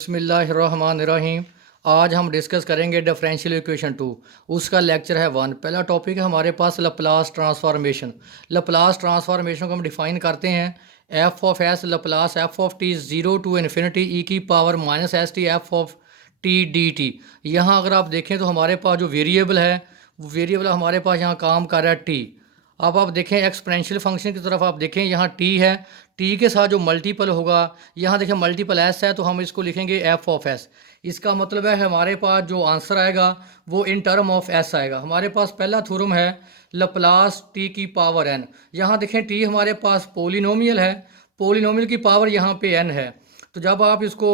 बिस्मिल्लाहिर्रहमानिर्रहीम। आज हम डिस्कस करेंगे डिफरेंशियल इक्वेशन 2। उसका लेक्चर है 1। पहला टॉपिक है हमारे पास लप्लास ट्रांसफॉर्मेशन। लप्लास ट्रांसफॉर्मेशन को हम डिफ़ाइन करते हैं F of S Laplace F of T zero to infinity e की power minus S T F of T D T. यहाँ अगर आप देखें तो हमारे पास जो वेरिएबल है वो वेरिएबल हमारे पास यहाँ काम कर रहा है टी। अब आप देखें एक्सपोनेंशियल फंक्शन की तरफ, आप देखें यहाँ टी है, टी के साथ जो मल्टीपल होगा, यहाँ देखें मल्टीपल एस है तो हम इसको लिखेंगे एफ ऑफ एस। इसका मतलब है हमारे पास जो आंसर आएगा वो इन टर्म ऑफ एस आएगा। हमारे पास पहला थ्योरम है लप्लास टी की पावर एन। यहाँ देखें टी हमारे पास पोलिनोमियल है, पोलिनोमियल की पावर यहाँ पे एन है। तो जब आप इसको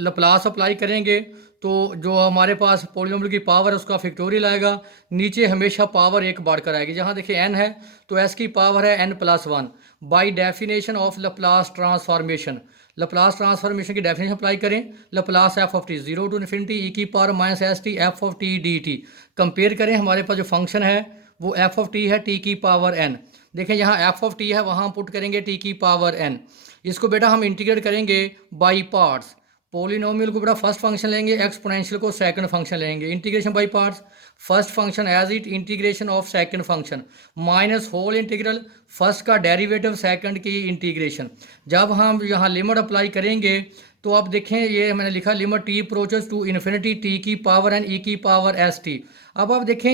लप्लास अप्लाई करेंगे तो जो हमारे पास पोलिनोमियल की पावर है उसका फैक्टोरियल आएगा, नीचे हमेशा पावर एक बढ़कर आएगी। जहाँ देखिए एन है तो एस की पावर है N plus one. By definition of Laplace transformation, Laplace transformation की डेफिनेशन अप्लाई करें, Laplace F of T zero to infinity e की power minus S T F of T D T. Compare करें, हमारे पास जो function है वो F of T है टी की पावर एन। देखें यहाँ एफ ऑफ टी है, वहाँ पुट करेंगे टी की पावर एन। इसको बेटा हम इंटीग्रेट करेंगे बाई पार्ट्स। पोलिनोमियल को बेटा फर्स्ट फंक्शन लेंगे, एक्सपोनेंशियल को सेकंड फंक्शन लेंगे। Integration by parts, first function as it integration of second function minus whole integral first का डेरिवेटिव सेकंड की इंटीग्रेशन। जब हम यहाँ लिमिट अप्लाई करेंगे तो आप देखें ये मैंने लिखा limit t approaches to infinity t की पावर एन ई की पावर एस टी। अब आप देखें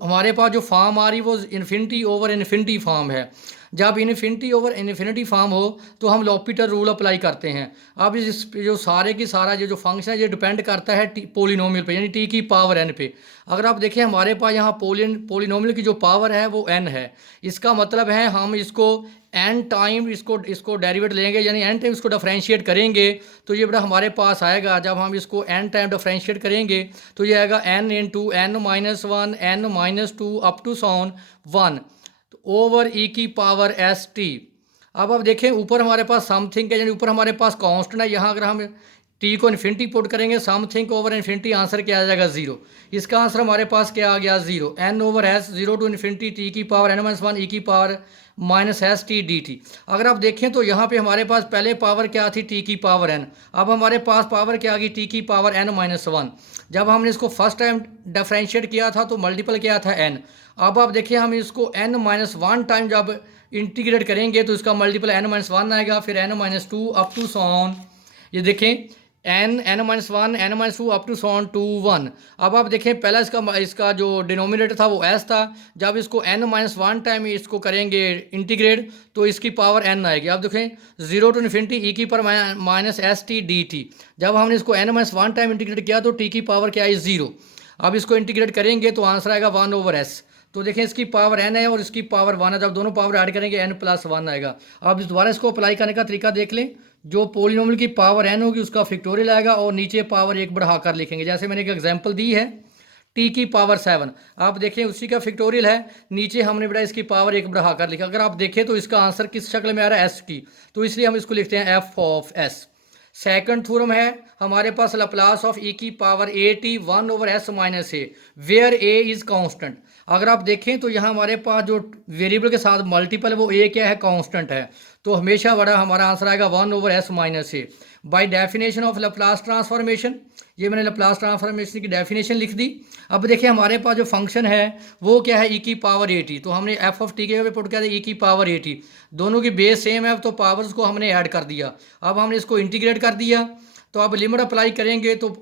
हमारे पास जो फॉर्म आ रही वो इन्फिनिटी ओवर इन्फिनिटी फॉर्म है। जब इन्फिनिटी ओवर इन्फिनिटी फॉर्म हो तो हम लॉपिटर रूल अप्लाई करते हैं। अब इस जो सारे की सारा जो फंक्शन है ये डिपेंड करता है पोलिनोमियल पे, यानी टी की पावर एन पे। अगर आप देखें हमारे पास यहाँ पोलिनोमियल की जो पावर है वो एन है, इसका मतलब है हम इसको एन टाइम इसको डेरिवेट लेंगे, यानी एन टाइम इसको डिफरेंशिएट करेंगे तो ये बड़ा हमारे पास आएगा। जब हम इसको एन टाइम डिफरेंशिएट करेंगे तो ये आएगा N into N minus one N minus two up to सॉन वन ओवर ई की पावर एस टी। अब आप देखें ऊपर हमारे पास समथिंग है, यानी ऊपर हमारे पास कांस्टेंट है। यहाँ अगर हम टी को इन्फिनिटी पुट करेंगे समथिंग ओवर इन्फिनिटी, आंसर क्या आ जाएगा ज़ीरो। इसका आंसर हमारे पास क्या आ गया zero. N over s zero to infinity t की power n minus one e की power minus S t D t. अगर आप देखें तो यहाँ पे हमारे पास पहले पावर क्या थी टी की पावर एन, अब हमारे पास पावर क्या आ गई टी की पावर एन माइनस वन। जब हमने इसको फर्स्ट टाइम डिफरेंशिएट किया था तो मल्टीपल क्या था एन। अब आप देखिए हम इसको एन माइनस वन टाइम जब इंटीग्रेट करेंगे तो इसका मल्टीपल एन माइनस वन आएगा, फिर n minus two up to so on, ये देखें n minus one N minus two up to so on to one. अब आप देखें पहला इसका जो डिनोमिनेटर था वो एस था, जब इसको एन माइनस वन टाइम इसको करेंगे इंटीग्रेट तो इसकी पावर एन आएगी। अब देखें जीरो टू इन्फिनिटी ई की power minus S t D t. जब हमने इसको n minus one time integrate किया तो टी की पावर क्या आई ज़ीरो। अब इसको इंटीग्रेट करेंगे तो आंसर आएगा वन ओवर एस। तो देखें इसकी पावर एन है और इसकी पावर वन है, जब दोनों पावर ऐड करेंगे एन प्लस वन आएगा। अब दोबारा इसको अप्लाई करने का तरीका देख लें, जो पोलिनोमियल की पावर एन होगी उसका फैक्टोरियल आएगा और नीचे पावर एक बढ़ाकर लिखेंगे। जैसे मैंने एक एग्जांपल दी है टी की पावर सेवन, आप देखें उसी का फैक्टोरियल है, नीचे हमने बेटा इसकी पावर एक बढ़ाकर लिखा। अगर आप देखें तो इसका आंसर किस शक्ल में आ रहा है एस की, तो इसलिए हम इसको लिखते हैं F of s. Second theorem है हमारे पास लप्लास ऑफ ई की power a t one over s minus a where a is constant. अगर आप देखें तो यहाँ हमारे पास जो वेरिएबल के साथ मल्टीपल है वो ए क्या है, कांस्टेंट है, तो हमेशा बड़ा हमारा आंसर आएगा one over s minus A. By definition of Laplace transformation, ये मैंने लप्लास ट्रांसफॉर्मेशन की डेफिनेशन लिख दी। अब देखिए हमारे पास जो फंक्शन है वो क्या है ई की पावर ए टी, तो हमने एफ ऑफ टी के पे पुट किया था ई की पावर ए टी। दोनों की बेस सेम है तो पावर्स को हमने ऐड कर दिया। अब हमने इसको इंटीग्रेट कर दिया, तो अब लिमिट अप्लाई करेंगे तो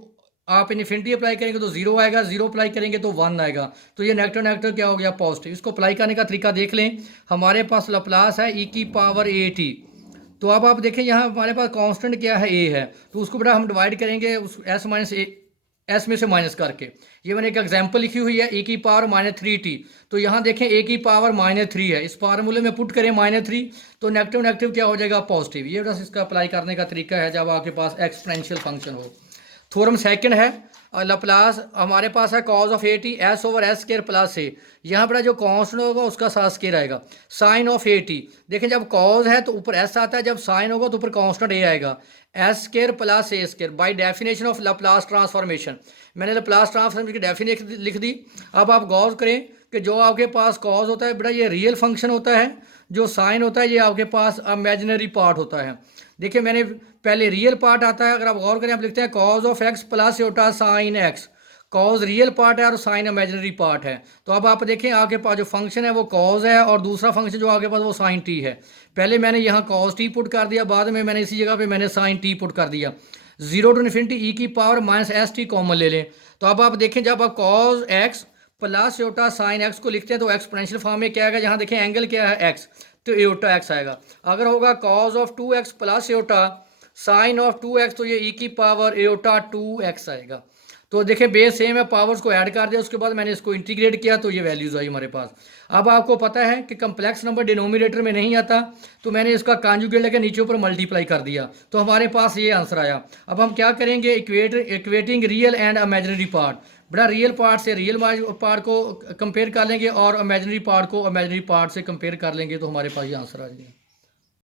आप इन्फिनिटी अप्लाई करेंगे तो जीरो आएगा, जीरो अप्लाई करेंगे तो वन आएगा, तो ये नेगेटिव नेगेटिव क्या हो गया पॉजिटिव। इसको अप्लाई करने का तरीका देख लें, हमारे पास लप्लास है ई की पावर ए टी। तो अब आप देखें यहाँ हमारे पास कांस्टेंट क्या है ए है, तो उसको बेटा हम डिवाइड करेंगे उस एस माइनस ए एस में से माइनस करके। ये मैंने एक एग्जांपल लिखी हुई है ए की पावर माइनस थ्री टी, तो यहाँ देखें ए की पावर माइनस थ्री है, इस फार्मूले में पुट करें माइनस थ्री तो नेगेटिव नेगेटिव क्या हो जाएगा पॉजिटिव। ये बस इसका अप्लाई करने का तरीका है जब आपके पास एक्सपोनेंशियल फंक्शन हो। थ्योरम सेकंड है लप्लास, हमारे पास है cos of A T S over S square plus A. यहाँ पर जो कांस्टेंट होगा उसका साथ स्केयर आएगा। साइन ऑफ ए टी, देखें जब कॉज है तो ऊपर एस आता है, जब साइन होगा तो ऊपर कांस्टेंट ए आएगा, S square plus A square. By definition of Laplace transformation, मैंने लप्लास ट्रांसफॉर्मेशन की डेफिनेशन लिख दी। अब आप गौर करें कि जो आपके पास कॉज होता है बेटा ये रियल फंक्शन होता है, जो साइन होता है ये आपके पास इमेजिनरी पार्ट होता है। देखिए मैंने पहले रियल पार्ट आता है, अगर आप गौर करें आप लिखते हैं cause of x plus Yotta sine x. Cause real part है और साइन इमेजिनरी पार्ट है। तो अब आप देखें आपके पास जो फंक्शन है वो कॉज है और दूसरा फंक्शन जो आपके पास वो साइन टी है। पहले मैंने यहाँ कॉज टी पुट कर दिया, बाद में मैंने इसी जगह पे मैंने साइन टी पुट कर दिया। 0 to ∞ ई की power minus S T common ले लें। तो अब आप देखें जब आप cos x plus Yotta sine x को लिखते हैं तो एक्सपोनेंशियल फॉर्म में क्या आएगा, यहाँ देखें एंगल क्या है एक्स, तो एयोटा एक्स आएगा। अगर होगा cos of 2x plus iota sine of 2x तो ये ई की पावर एयोटा 2x आएगा। तो देखें बेस सेम है, पावर्स को ऐड कर दिया, उसके बाद मैंने इसको इंटीग्रेट किया तो ये वैल्यूज आई हमारे पास। अब आपको पता है कि कंप्लेक्स नंबर डिनोमिनेटर में नहीं आता, तो मैंने इसका कॉन्जुगेट लेकर नीचे ऊपर मल्टीप्लाई कर दिया, तो हमारे पास ये आंसर आया। अब हम क्या करेंगे, equating real and imaginary part, बड़ा रियल पार्ट से रियल पार्ट को कंपेयर कर लेंगे और इमेजिनरी पार्ट को इमेजिनरी पार्ट से कंपेयर कर लेंगे, तो हमारे पास ये आंसर आ जाएगा।